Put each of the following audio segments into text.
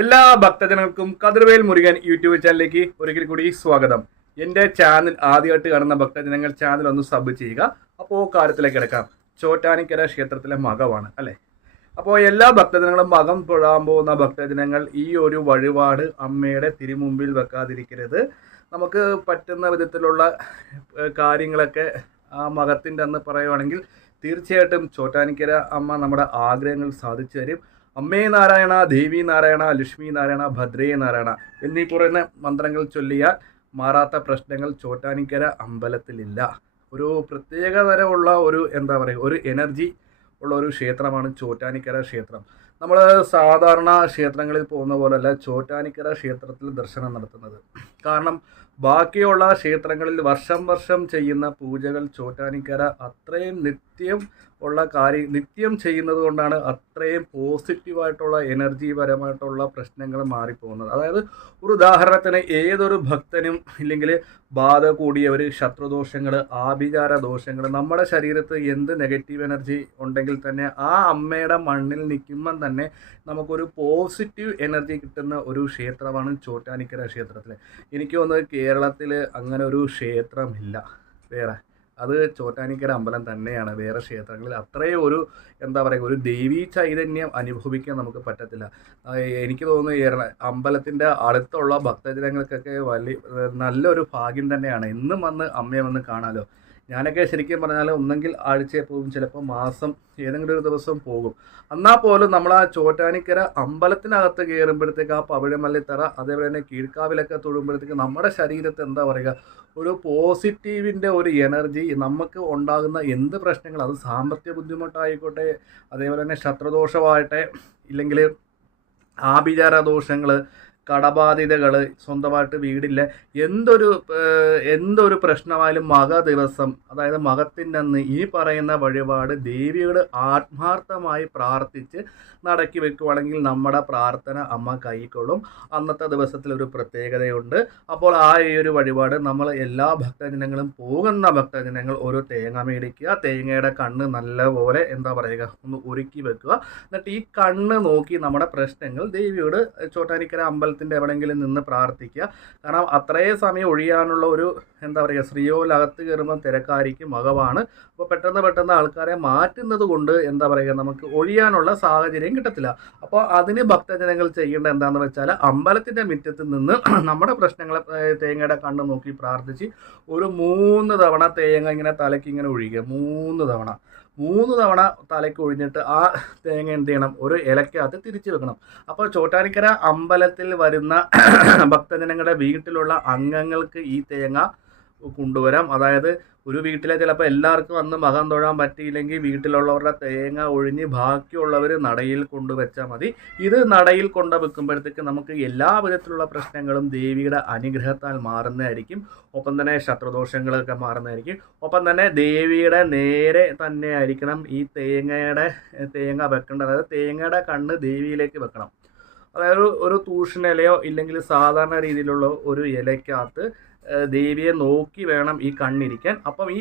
എല്ലാ ഭക്തജനങ്ങൾക്കും കതിർവേൽ മുരുകൻ യൂട്യൂബ് ചാനലിലേക്ക് ഒരിക്കൽ കൂടി സ്വാഗതം. എന്റെ ചാനൽ ആദ്യമായിട്ട് കാണുന്ന ഭക്തജനങ്ങൾ ചാനൽ ഒന്ന് സബ് ചെയ്യുക. അപ്പോൾ കാര്യത്തിലേക്ക് കിടക്കാം. ചോറ്റാനിക്കര ക്ഷേത്രത്തിലെ മകമാണ് അല്ലേ? അപ്പോൾ എല്ലാ ഭക്തജനങ്ങളും മകം തൊഴാൻ പോകുന്ന ഭക്തജനങ്ങൾ ഈ ഒരു വഴിപാട് അമ്മയുടെ തിരുമുമ്പിൽ വെക്കാതിരിക്കരുത്. നമുക്ക് പറ്റുന്ന വിധത്തിലുള്ള കാര്യങ്ങളൊക്കെ ആ മകത്തിന്റെ അന്ന് പറയുവാണെങ്കിൽ തീർച്ചയായിട്ടും ചോറ്റാനിക്കര അമ്മ നമ്മുടെ ആഗ്രഹങ്ങൾ സാധിച്ചു തരും. അമ്മേ നാരായണ ദേവി നാരായണ ലക്ഷ്മി നാരായണ ഭദ്രേ നാരായണ എന്നീ പറയുന്ന മന്ത്രങ്ങൾ ചൊല്ലിയാൽ മാറാത്ത പ്രശ്നങ്ങൾ ചോറ്റാനിക്കര അമ്പലത്തിലില്ല. ഒരു പ്രത്യേക തരമുള്ള ഒരു എന്താ പറയുക ഒരു എനർജി ഉള്ള ഒരു ക്ഷേത്രമാണ് ചോറ്റാനിക്കര ക്ഷേത്രം. നമ്മൾ സാധാരണ ക്ഷേത്രങ്ങളിൽ പോകുന്ന പോലെയല്ല ചോറ്റാനിക്കര ക്ഷേത്രത്തിൽ ദർശനം നടത്തുന്നത്. കാരണം ബാക്കിയുള്ള ക്ഷേത്രങ്ങളിൽ വർഷം വർഷം ചെയ്യുന്ന പൂജകൾ ചോറ്റാനിക്കര അത്രയും നിത്യം ഉള്ള കാര്യം നിത്യം ചെയ്യുന്നത് കൊണ്ടാണ് അത്രയും പോസിറ്റീവായിട്ടുള്ള എനർജി പരമായിട്ടുള്ള പ്രശ്നങ്ങൾ മാറിപ്പോകുന്നത്. അതായത് ഒരു ഉദാഹരണത്തിന് ഏതൊരു ഭക്തനും ഇല്ലെങ്കിൽ ബാധ കൂടിയവർ ശത്രുദോഷങ്ങൾ ആഭിചാര ദോഷങ്ങൾ നമ്മുടെ ശരീരത്ത് എന്ത് നെഗറ്റീവ് എനർജി ഉണ്ടെങ്കിൽ തന്നെ ആ അമ്മയുടെ മണ്ണിൽ നിൽക്കുമ്പം തന്നെ നമുക്കൊരു പോസിറ്റീവ് എനർജി കിട്ടുന്ന ഒരു ക്ഷേത്രമാണ് ചോറ്റാനിക്കര ക്ഷേത്രത്തിൽ എനിക്ക് തോന്നുന്നത് കേരളത്തിൽ അങ്ങനെ ഒരു ക്ഷേത്രമില്ല. വേറെ. അത് ചോറ്റാനിക്കര അമ്പലം തന്നെയാണ്. വേറെ ക്ഷേത്രങ്ങളിൽ അത്രയും ഒരു എന്താ പറയുക ഒരു ദേവീ ചൈതന്യം അനുഭവിക്കാൻ നമുക്ക് പറ്റത്തില്ല. എനിക്ക് തോന്നുന്നു ഏറെ അമ്പലത്തിന്റെ അടുത്തുള്ള ഭക്തജനങ്ങൾക്കൊക്കെ വലിയ നല്ലൊരു ഭാഗ്യം തന്നെയാണ്. എന്നും വന്ന് അമ്മയെ വന്ന് കാണാലോ. ഞാനൊക്കെ ശരിക്കും പറഞ്ഞാൽ ഒന്നെങ്കിൽ ആഴ്ചയെ പോകും. ചിലപ്പോൾ മാസം ഏതെങ്കിലും ഒരു ദിവസം പോകും. എന്നാൽ പോലും നമ്മൾ ആ ചോറ്റാനിക്കര അമ്പലത്തിനകത്ത് കയറുമ്പോഴത്തേക്ക് ആ പവിഴമല്ലിത്തറ അതേപോലെ തന്നെ കീഴ്ക്കാവിലൊക്കെ തൊഴുമ്പോഴത്തേക്ക് നമ്മുടെ ശരീരത്തെ എന്താ പറയുക? ഒരു പോസിറ്റീവിന്റെ ഒരു എനർജി നമുക്ക് ഉണ്ടാകുന്ന എന്ത് പ്രശ്നങ്ങൾ? അത് സാമ്പത്തിക ബുദ്ധിമുട്ടായിക്കോട്ടെ അതേപോലെ തന്നെ ശത്രുദോഷമായിട്ടെ ഇല്ലെങ്കിൽ ആഭിചാര ദോഷങ്ങൾ കടബാധിതകൾ സ്വന്തമായിട്ട് വീടില്ല. എന്തൊരു എന്തൊരു പ്രശ്നമായാലും മക ദിവസം അതായത് മകത്തിന്റെ അന്ന് ഈ പറയുന്ന വഴിപാട് ദേവിയോട് ആത്മാർത്ഥമായി പ്രാർത്ഥിച്ച് നടക്കി വെക്കുവാണെങ്കിൽ നമ്മുടെ പ്രാർത്ഥന അമ്മ കൈക്കൊള്ളും. അന്നത്തെ ദിവസത്തിൽ ഒരു പ്രത്യേകതയുണ്ട്. അപ്പോൾ ആ ഈ ഒരു വഴിപാട് നമ്മൾ എല്ലാ ഭക്തജനങ്ങളും പോകുന്ന ഭക്തജനങ്ങൾ ഒരു തേങ്ങ മേടിക്കുക തേങ്ങയുടെ കണ്ണ് നല്ലപോലെ എന്താ പറയുക ഒന്ന് ഒരുക്കി വെക്കുക. എന്നിട്ട് ഈ കണ്ണ് നോക്കി നമ്മുടെ പ്രശ്നങ്ങൾ ദേവിയോട് ചോട്ടാനിക്കര അമ്പലത്തിന്റെ എവിടെയെങ്കിലും നിന്ന് പ്രാർത്ഥിക്കുക. കാരണം അത്രയും സമയം ഒഴിയാനുള്ള ഒരു എന്താ പറയുക ശ്രീയോലകത്ത് കയറുമ്പോൾ തിരക്കാരിക്ക് മകവാണ്. അപ്പോൾ പെട്ടെന്ന് പെട്ടെന്ന് ആൾക്കാരെ മാറ്റുന്നത് കൊണ്ട് എന്താ പറയുക നമുക്ക് ഒഴിയാനുള്ള സാഹചര്യം കിട്ടത്തില്ല. അപ്പോൾ അതിന് ഭക്തജനങ്ങൾ ചെയ്യേണ്ട എന്താണെന്ന് വെച്ചാൽ അമ്പലത്തിന്റെ മുറ്റത്ത് നിന്ന് നമ്മുടെ പ്രശ്നങ്ങളെ തേങ്ങയുടെ കണ്ണ് നോക്കി പ്രാർത്ഥിച്ച് ഒരു മൂന്ന് തവണ തേങ്ങ ഇങ്ങനെ തലയ്ക്ക് ഇങ്ങനെ ഒഴിക്കുക. മൂന്ന് തവണ. മൂന്ന് തവണ തലയ്ക്ക് ഒഴിഞ്ഞിട്ട് ആ തേങ്ങ എന്ത് ചെയ്യണം? ഒരു ഇലക്കകത്ത് തിരിച്ചു വെക്കണം. അപ്പോൾ ചോട്ടാനിക്കര അമ്പലത്തിൽ വരുന്ന ഭക്തജനങ്ങളുടെ വീട്ടിലുള്ള അംഗങ്ങൾക്ക് ഈ തേങ്ങ കൊണ്ടുവരാം. അതായത് ഒരു വീട്ടിലെ ചിലപ്പോൾ എല്ലാവർക്കും അന്ന് മകം തൊഴാൻ പറ്റിയില്ലെങ്കിൽ വീട്ടിലുള്ളവരുടെ തേങ്ങ ഒഴിഞ്ഞ് ബാക്കിയുള്ളവർ നടയിൽ കൊണ്ടുവച്ചാൽ മതി. ഇത് നടയിൽ കൊണ്ട് വെക്കുമ്പോഴത്തേക്ക് നമുക്ക് എല്ലാ വിധത്തിലുള്ള പ്രശ്നങ്ങളും ദേവിയുടെ അനുഗ്രഹത്താൽ മാറുന്നതായിരിക്കും. ഒപ്പം തന്നെ ശത്രുദോഷങ്ങളൊക്കെ മാറുന്നതായിരിക്കും. ഒപ്പം തന്നെ ദേവിയുടെ നേരെ തന്നെ ആയിരിക്കണം ഈ തേങ്ങയുടെ തേങ്ങ വെക്കേണ്ടത്. അതായത് തേങ്ങയുടെ കണ്ണ് ദേവിയിലേക്ക് വെക്കണം. അതായത് ഒരു- ഇലയോ ഇല്ലെങ്കിൽ സാധാരണ രീതിയിലുള്ള ഒരു ഇലയ്ക്കകത്ത് ദേവിയെ നോക്കി വേണം ഈ കണ്ണിരിക്കാൻ. അപ്പം ഈ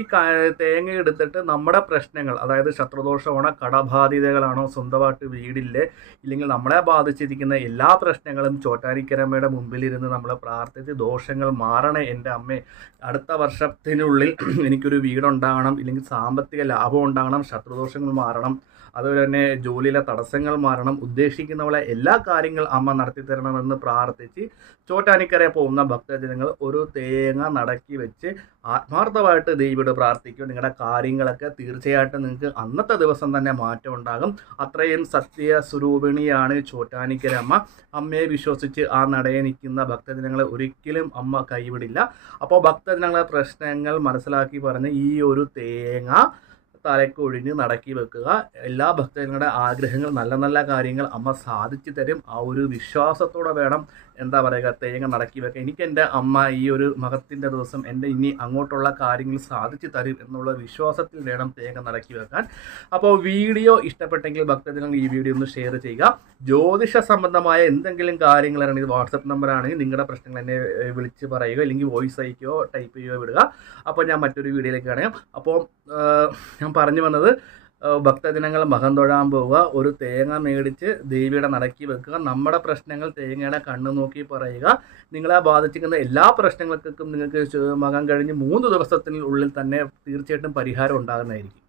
തേങ്ങ എടുത്തിട്ട് നമ്മുടെ പ്രശ്നങ്ങൾ അതായത് ശത്രുദോഷമാണോ കടബാധിതകളാണോ സ്വന്തമായിട്ട് വീടില്ലേ ഇല്ലെങ്കിൽ നമ്മളെ ബാധിച്ചിരിക്കുന്ന എല്ലാ പ്രശ്നങ്ങളും ചോറ്റാനിക്കരമ്മയുടെ മുമ്പിലിരുന്ന് നമ്മൾ പ്രാർത്ഥിച്ച് ദോഷങ്ങൾ മാറണേ എന്റെ അമ്മേ. അടുത്ത വർഷത്തിനുള്ളിൽ എനിക്കൊരു വീടുണ്ടാകണം ഇല്ലെങ്കിൽ സാമ്പത്തിക ലാഭം ഉണ്ടാകണം ശത്രുദോഷങ്ങൾ മാറണം അതുപോലെ തന്നെ ജോലിയിലെ തടസ്സങ്ങൾ മാറണം ഉദ്ദേശിക്കുന്നവളെ എല്ലാ കാര്യങ്ങൾ അമ്മ നടത്തി തരണമെന്ന് പ്രാർത്ഥിച്ച് ചോട്ടാനിക്കരെ പോകുന്ന ഭക്തജനങ്ങൾ ഒരു തേങ്ങ നടക്കി വെച്ച് ആത്മാർത്ഥമായിട്ട് ദേവിയോട് പ്രാർത്ഥിക്കും. നിങ്ങളുടെ കാര്യങ്ങളൊക്കെ തീർച്ചയായിട്ടും നിങ്ങൾക്ക് അന്നത്തെ ദിവസം തന്നെ മാറ്റം ഉണ്ടാകും. അത്രയും സത്യ സ്വരൂപിണിയാണ് ചോറ്റാനിക്കര അമ്മ. അമ്മയെ വിശ്വസിച്ച് ആ നടയെ നിൽക്കുന്ന ഭക്തജനങ്ങളെ ഒരിക്കലും അമ്മ കൈവിടില്ല. അപ്പോൾ ഭക്തജനങ്ങളെ പ്രശ്നങ്ങൾ മനസ്സിലാക്കി പറഞ്ഞ് ഈ ഒരു തേങ്ങ തലക്കൊഴിഞ്ഞ് നടക്കി വെക്കുക. എല്ലാ ഭക്തജനങ്ങളുടെ ആഗ്രഹങ്ങൾ നല്ല നല്ല കാര്യങ്ങൾ അമ്മ സാധിച്ചു തരും. ആ ഒരു വിശ്വാസത്തോടെ വേണം എന്താ പറയുക തേങ്ങ നടക്കി വെക്കുക എനിക്ക് എന്റെ അമ്മ ഈ ഒരു മകത്തിന്റെ ദിവസം എന്റെ ഇനി അങ്ങോട്ടുള്ള കാര്യങ്ങൾ സാധിച്ചു തരും എന്നുള്ള വിശ്വാസത്തിൽ വേണം തേങ്ങ നടക്കി വെക്കാൻ. അപ്പോൾ വീഡിയോ ഇഷ്ടപ്പെട്ടെങ്കിൽ ഭക്തജനങ്ങൾ ഈ വീഡിയോ ഒന്ന് ഷെയർ ചെയ്യുക. ജ്യോതിഷ സംബന്ധമായ എന്തെങ്കിലും കാര്യങ്ങൾ ആണെങ്കിൽ വാട്സപ്പ് നമ്പറാണെങ്കിൽ നിങ്ങളുടെ പ്രശ്നങ്ങൾ എന്നെ വിളിച്ച് പറയുക. അല്ലെങ്കിൽ വോയിസ് അയക്കുകയോ ടൈപ്പ് ചെയ്യുകയോ വിടുക. അപ്പോൾ ഞാൻ മറ്റൊരു വീഡിയോയിലേക്ക് കാണാം. അപ്പോൾ ഞാൻ പറഞ്ഞു വന്നത് ഭക്തജനങ്ങൾ മകം തൊഴാൻ പോവുക ഒരു തേങ്ങ മേടിച്ച് ദേവിയുടെ നടക്കി വെക്കുക നമ്മുടെ പ്രശ്നങ്ങൾ തേങ്ങയുടെ കണ്ണു നോക്കി പറയുക നിങ്ങളെ ബാധിച്ചിരിക്കുന്ന എല്ലാ പ്രശ്നങ്ങൾക്കും നിങ്ങൾക്ക് മകം കഴിഞ്ഞ് മൂന്ന് ദിവസത്തിനുള്ളിൽ തന്നെ തീർച്ചയായിട്ടും പരിഹാരം ഉണ്ടാകുന്നതായിരിക്കും.